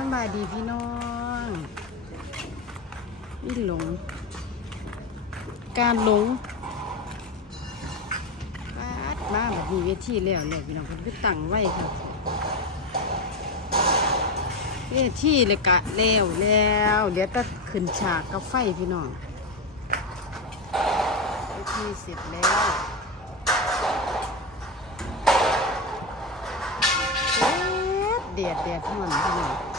สบายดีพี่น้องนี่หลง การหลงปาดมาแบบมีเวทีแล้วแล้วพี่น้องเพิ่นก็ตั้งไว้ค่ะเวทีเลยกะแล้วแล้วเดี๋ยวจะขึ้นฉากกับไฟพี่น้องเวทีเสร็จแล้วเด็ดเด็ดเด็ดมันพี่น้อง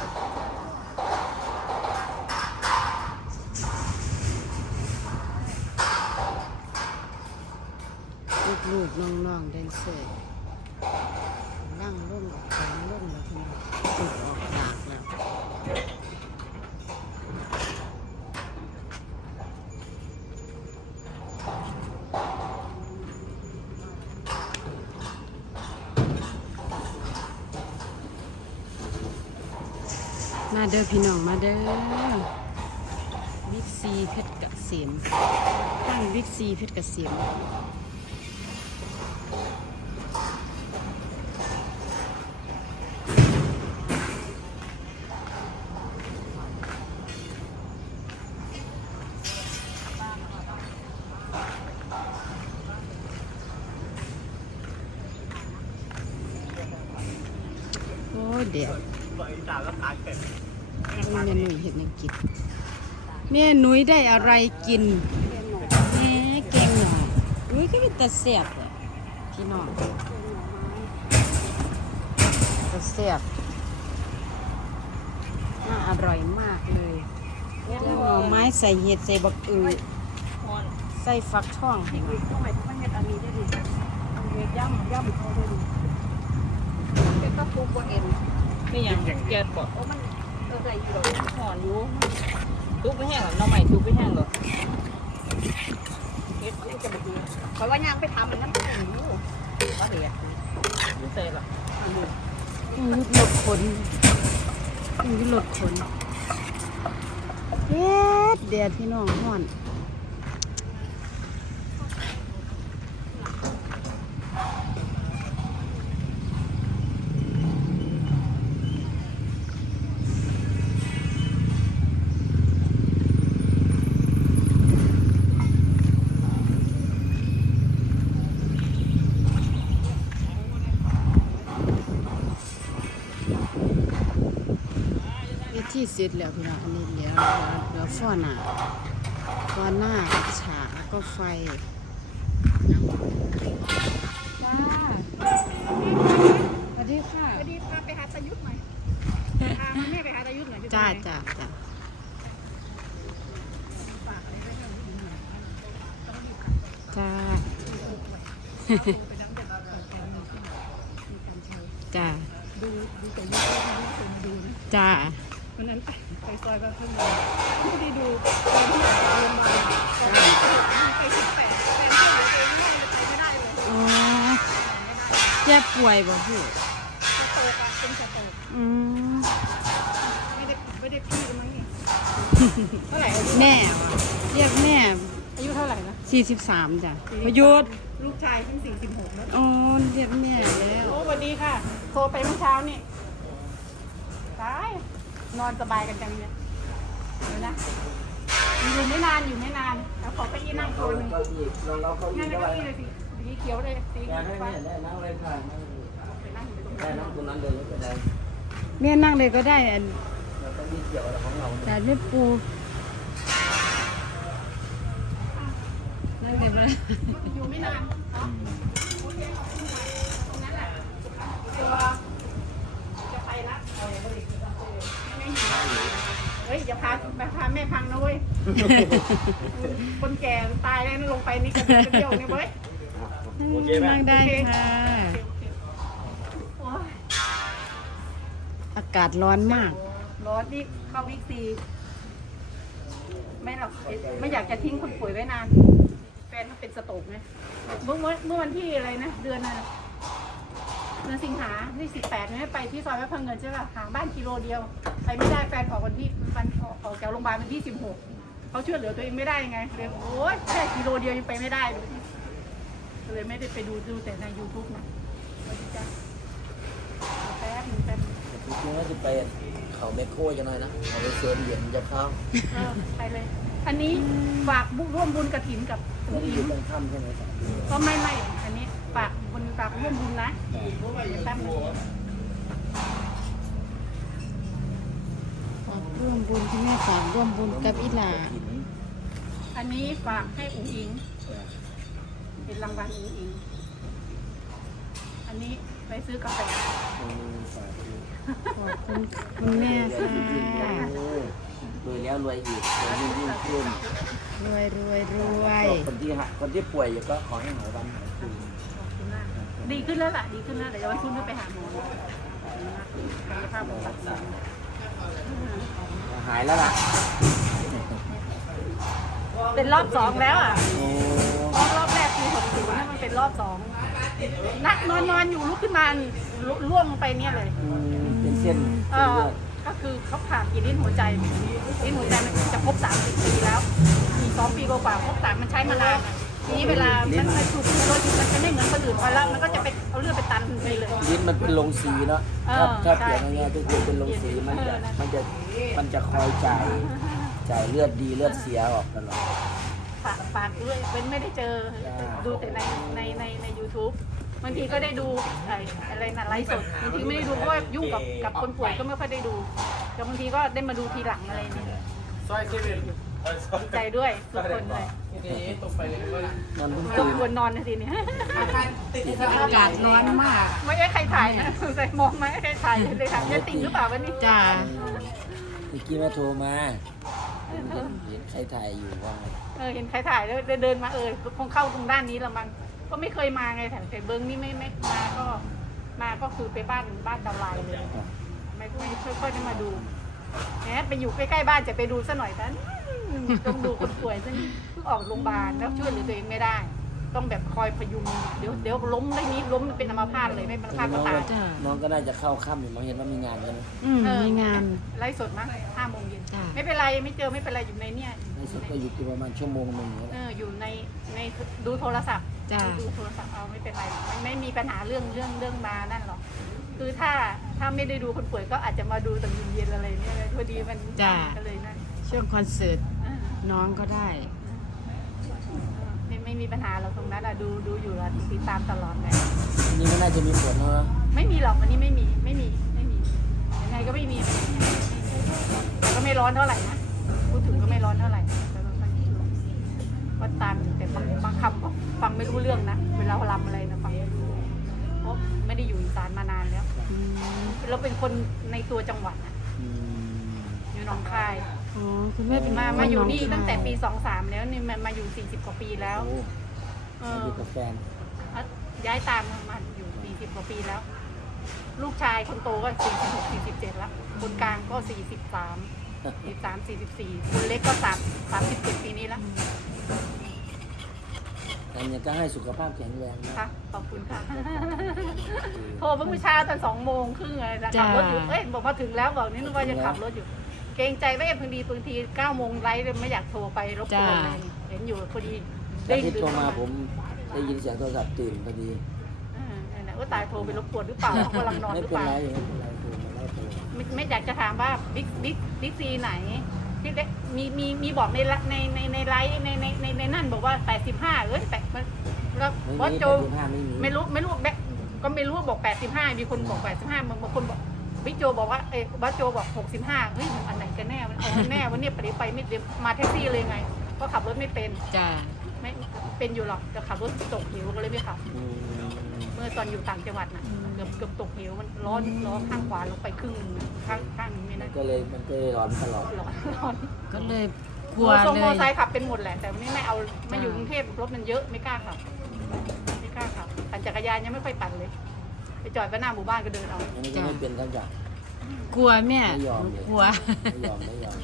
ลูกลูกน้องน้องๆแดนเซอร์นั่งร่มออกขงร่มแล้วทีนี้สุดออกดากแล้วมาเด้อพี่น้องมาเด้อบิ๊กซีเพชรเกษมตั้งบิ๊กซีเพชรเกษม เดี๋ยวแม่หนุ่ยเห็นยังกินแม่หนุ่ยได้อะไรกินแม่แกงหน่ออุ้ยก็เป็นตาแซ่บเลยพี่น้องตาแซ่บน่าอร่อยมากเลยแกงหน่อไม้ใส่เห็ดใส่บักอือใส่ฟักทองให้มาทำไมถึงไม่เห็ดอันนี้ได้ดิเอาเห็ดย่ำย่ำเขาได้ดิ เป็นตะปูบนเอ็นนี่ยังแกดบอกโอ้มันเออใส่อยู่หรอกห่อนอยู่ทุกไปแห้งหรอน้องใหม่ทุกไปแห้งหรอเห็ดนี่จะมาดีเพราะว่าย่างไปทำมันนั่นเป็นอยู่ว่าเดี๋ยวไม่ใส่หรออันนี้อือหลดขนอือหลดขนเฮ็ดแดดพี่น้องฮ้อน ทีเสร็จแล้วพี่น้องอันนี้เหลือเหลือฟ้อนหน้าฟ้อนหน้าฉากแล้วก็ไฟจ้าสวัสดีค่ะพอดีพาไปหาตายุทธหน่อยพาแม่ไปหาตายุทธหน่อยจ้าจ้าจ้าฝากอะไรไว้ให้เราดูหน่อยจ้าเด็ดเราแกงมีที่มีการใช้ จ้า ดูดูแต่ยุทธดูคนดูนะ จ้า วันนั้นไปไป ซอยบ้านเพื่อนเราผู้ที่ดูตอนที่ออกโรงพยาบาลตอนที่ไปสิบแปดแฟนเพื่อนตัวเองไม่ได้ไปไม่ได้เลยอ๋อแย่ป่วยบ่พี่จะโตกันเป็นจะโตอืมไม่ได้ไม่ได้พี่กันมั้งนี่เท่าไหร่อายุแม่วะเรียกแม่อายุเท่าไหร่นะ43จ้ะประยุทธ์ลูกชายเพิ่งสี่สิบหกแล้วอ๋อเรียกแม่แล้วโอ้สวัสดีค่ะ โทรไปเมื่อเช้านี่ตาย นอนสบายกันจังเนี่ยเดี๋ยวนะอยู่ไม่นานอยู่ไม่นานแล้วขอไปยี่นั่งตัวหนึงเก้าอี้ลองเอาเก้าอี้นั่งในได้เก้าอี้เลยสิสีเขียวเลยสีแกเขียวให้ฟ้าแม่ได้นั่งเลยค่ะนั่งเลยไปนั่งอยู่ตรงได้นั้นนั่งตรงนั้นเลยไม่เป็นไรแม่นั่งเลยก็ได้อันเราต้องมีเกี่ยวอะไรของเราแต่ไม่ปูนั่งเลยบ่ได้อยู่ไม่นานเนาะโอเคขอบคุณค่ะตรงนั้นแหละตัวจะไปละเอาอย่างนี้ ไม่หิวเฮ้ยอย่าพาไปพาแม่พังนะเว้ย คนแก่ตายแล้วลงไปนี่กระเดียวกระเดียวเนี่ยเว้ยโอเคไหมนั่งได้ค่ะโอ้ยอากาศร้อนมาก ร้อนนี่เข้าวิกซีไม่หรอกไม่อยากจะทิ้งคนป่วยไว้นาน แฟนมันเป็นสโตรกไงเมื่อวันเมื่อวันที่อะไรนะ เดือนอะไร เดือนสิงหาที่สิบแปดเนี่ยไปที่ซอยแม่พังเงินใช่ป่ะห่างบ้านกิโลเดียว ไปไม่ได้แฟนออกวันที่วันออกออกจากโรงพยาบาลวันที่สิบหกเขาช่วยเหลือตัวเองไม่ได้ไงเลยโอ๊ยแค่กิโลเดียวยังไปไม่ได้เลยก็เลยไม่ได้ไปดูดูแต่ใน YouTube นะสวัสดีจ้ะแป๊บนึงแป๊บนึงจริงๆว่าจะไปขเขาแมคโครจะหน่อยนะเอาไปเสริมเหรียญมันจะเข้าเออไปเลย อันนี้ฝากบุร่วมบุญกระถินกับไม่ผู้ได้หอญิยู่งตรงถ้ำใช่ไหมครับก็ไม่ไม่อันนี้ฝาก บุญฝากร่วมบุญนะเดี๋ยวแป๊บนึงฝากร่วมบุญที่แม่ฝากร่วมบุญกับอีหลาหินอันนี้ฝากให้อุ๋งอิง เป็นรางวัลอุ๋งอิง อันนี้ไปซื้อกาแฟตรงนี้สาธุขอบคุณคุณแม่ค่ะรวยแล้วรวยอีกรวยยิ่งยิ่งขึ้นรวยรวยรวย คนที่หาคนที่ป่วยอยู่ก็ขอให้หายวันหายคืนขอบคุณมาก ดีขึ้นแล้วล่ะ ดีขึ้นแล้วเดี๋ยววันพรุ่งนี้ไปหาหมอเลยกายภาพบำบัดหายแล้วล่ะเป็นรอบสองแล้วอะโอ้รอบรอบแรกคือหกสิบนั่นมันเป็นรอบสองนักนอนนอนอยู่ลุกขึ้นมาลุล่วงลงไปเนี่ยเลยอืมเป็นเส้นเอเป็นอเลือดก็คือเขาผ่ากินลิ้นหัวใจลิ้นหัวใจมันจะครบสามสิบปีแล้วอีกสองปีกว่าๆครบสามมันใช้มานานอะ ทีนี้เวลามันมันถูกรถมันจะไม่เหมือนคนอื่นพอแล้วมันก็จะไปเอาเลือดไปตันไปเลย ลิ้นมันเป็นลงสีเนาะเอถ้าอถ้าเปลี่ยนใช่ ง่ายๆก็คือเป็นลงสีมันจะมันจะมันจะคอยจ่ายจ่ายเลือดดีเลือดเสียออกตลอด ฝากฝากด้วยเป็นไม่ได้เจอดูแต่ในในในใน u t u b e บางทีก็ได้ดูไอ้อะไรนะไลฟ์สดบางทีไม่ได้ดูเพราะว่ายุ่งกับกับคนป่วยก็ไม่ค่อยได้ดูแต่บางทีก็ได้มาดูทีหลังอะไรนี่ ดีใจด้วยทุกคนเลยมันเพิ่งรตื่บนกวนนอนนะทีนี้อากาศร้อนมาก ไม่ได้ใครถ่ายนะใส่มองไหมใครถ่ายเลยค่ะจะติ่งหรือเปล่าวันนี้จ้าเมื่อกี้มาโทรมาเห็นเห็นใครถ่ายอยู่ว่าไงเออเห็นใครถ่ายแล้วเดินมาเออคงเข้าตรงด้านนี้ละมั้งก็ไม่เคยมาไงแถวแต่เบิ้งนี่ไม่ไม่มาก็มาก็คือไปบ้านบ้านดาวไลน์เลยไม่ไม่ค่อยๆได้มาดูแหมไปอยู่ใกล้ๆบ้านจะไปดูซะหน่อยแต่ ต้องดูคนป่วยซึ่งเพิ่งออกโรงพยาบาลแล้วช่วยเหลือตัวเองไม่ได้ ต้องแบบคอยพยุงเดี๋ยวเดี๋ยวล้มได้นี้ล้มเป็นอัมพาตเลยไม่เป็นอัมพาตก็ตายจ้าน้องก็น่าจะเข้าค่ำอยู่มั้งเห็นว่ามีงานใช่ไหมอืมมีงาน ไล่สดมั้งห้าโมงเย็นจ้ะ ไม่เป็นไรไม่เจอไม่เป็นไรอยู่ในเนี่ยในสุดก็อยู่ที่ประมาณชั่วโมงหนึ่งเนี่ยเอออยู่ในในดูโทรศัพท์ จ้ะ ดูโทรศัพท์เอาไม่เป็นไรไม่ไม่มีปัญหาเรื่องเรื่องเรื่องมานั่นหรอกคือถ้าถ้าไม่ได้ดูคนป่วยก็อาจจะมาดูตอนเย็นๆอะไรเนี่ยพอดีมันจ้ะ ก็เลยนั่นช่วงคอนเสิร์ตเออ น้องก็ได้ไม่ไม่มีปัญหาเราตรงนั้นอะดูดูอยู่แล้วติดตามตลอดเลยนี่ก็น่าจะมีผลเนาะไม่มีหรอกวันนี้ไม่มีไม่มีไม่มียังไงก็ไม่มีแต่ก็ไม่ร้อนเท่าไหร่นะพูดถึงก็ไม่ร้อนเท่าไหร่แต่บางครั้งก็ตามอยู่แต่บางบางคำก็ฟังไม่รู้เรื่องนะเวลาเราลำอะไรนะฟังไม่รู้เพราะไม่ได้อยู่อีสานมานานแล้วอืมเราเป็นคนในตัวจังหวัดนะอืมอยู่หนองคาย อ๋อคุณแม่เป็นมาคมาอยู่หนี่คายตั้งแต่ปีสองสามแล้วนี่มามาอยู่สี่สิบกว่าปีแล้วโอ้เอมาออยู่กับแฟนย้ายตามมาอยู่40กว่าปีแล้ว ลูกชายคนโตก็46 47แล้วคนกลางก็43 43 44คนเล็กก็3 37ปีนี้แล้วแต่เนี่ยก็ให้สุขภาพแข็งแรงนะค่ะขอบคุณค่ะ โทรเมื่อเช้าตอน2โมงครึ่งเลยนะขับรถอยู่เอ้ยบอกมาถึงแล้วบอกนี่นึกว่าจะขับรถอยู่เกรงใจว่าเอ้ยบางทีบางที9โมงไลฟ์เลยไม่อยากโทรไปรบกวนเลยเห็นอยู่พอดีตอนที่โทรมาผมได้ยินเสียงโทรศัพท์ตื่นพอดีเออนั่นแหละว่าตายโทรไปรบกวนหรือเปล่าเขากำลังนอนหไม่รือเป็เปนล่า ไรไม่เป็นไรโทรมาได้โทรไม่ไม่อยากจะถามว่าบิ๊กบิ๊กบิ๊กซีไหนที่ได้มีมีมีบอกในละในในในไลฟ์ในในในในนั่นบอกว่า85เอ้ยแต่มันแล้วไม่บอสมีโจ แปดสิบห้าไม่มีไม่รู้ไม่รู้แบกก็ไม่รู้ว่าบอก85มีคนบอก85บางบางคนบอก บิ๊กโจบอกว่าเอ้ยบอสโจบอก65เฮ้ยมันอันไหนกันแน่มันเอากันแน่วันนี้ปฏิไปไม่เดี๋ยวมาแท็กซี่เลยไงก็ขับรถไม่เป็นจ้าไม่เป็นอยู่หรอกจะขับรถตกหิวก็เลยไม่ขับอืมเมื่อตอนอยู่ต่างจังหวัดน่ะเกือบเกือบตกเหวมันร้อนร้อนข้างขวาลงไปครึ่งหนึ่งข้างข้างหนึงนี่มันนะก็เลยมันก็เลยร้อนตลอด ร้อนร้อนก็เลยกมลัวอทรงเลมอยไซค์ขับเป็นหมดแหละแต่วันนี้ไม่เอามาอยู่อ่ากรุงเทพรถมันเยอะไม่กล้าขับไม่กล้าขับปั่นจักรยานยังไม่ค่อยปั่นเลย ไปจอดไว้หน้าหมู่บ้านก็เดินเอาอันนี้ก็ไม่เป็นทั้งอย่างกลัวแม่ไม่ยอมหนูเลยกลัว ไม่ยอมไม่ยอม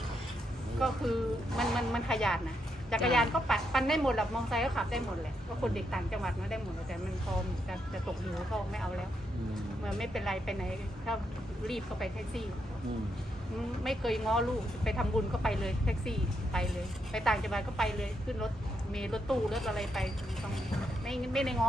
ก็คือมันมันมันขยันนะจักรยานก็ปั่นปั่นได้หมดแหละมอเตอร์ไซค์ก็ขับได้หมดแหละก็คนเด็กต่างจังหวัดมาได้หมดแต่มันพอจะจะตกหิวก็ไม่เอาแล้วอืมเมื่อไม่เป็นไรไปไหนถ้ารีบก็ไปแท็กซี่อืมอืมไม่เคยง้อลูกไปทำบุญก็ไปเลยแท็กซี่ไปเลย ไปต่างจังหวัดก็ไปเลยขึ้นรถเมล์รถตู้รถอะไรไปต้องไม่ไม่ได้ง้อ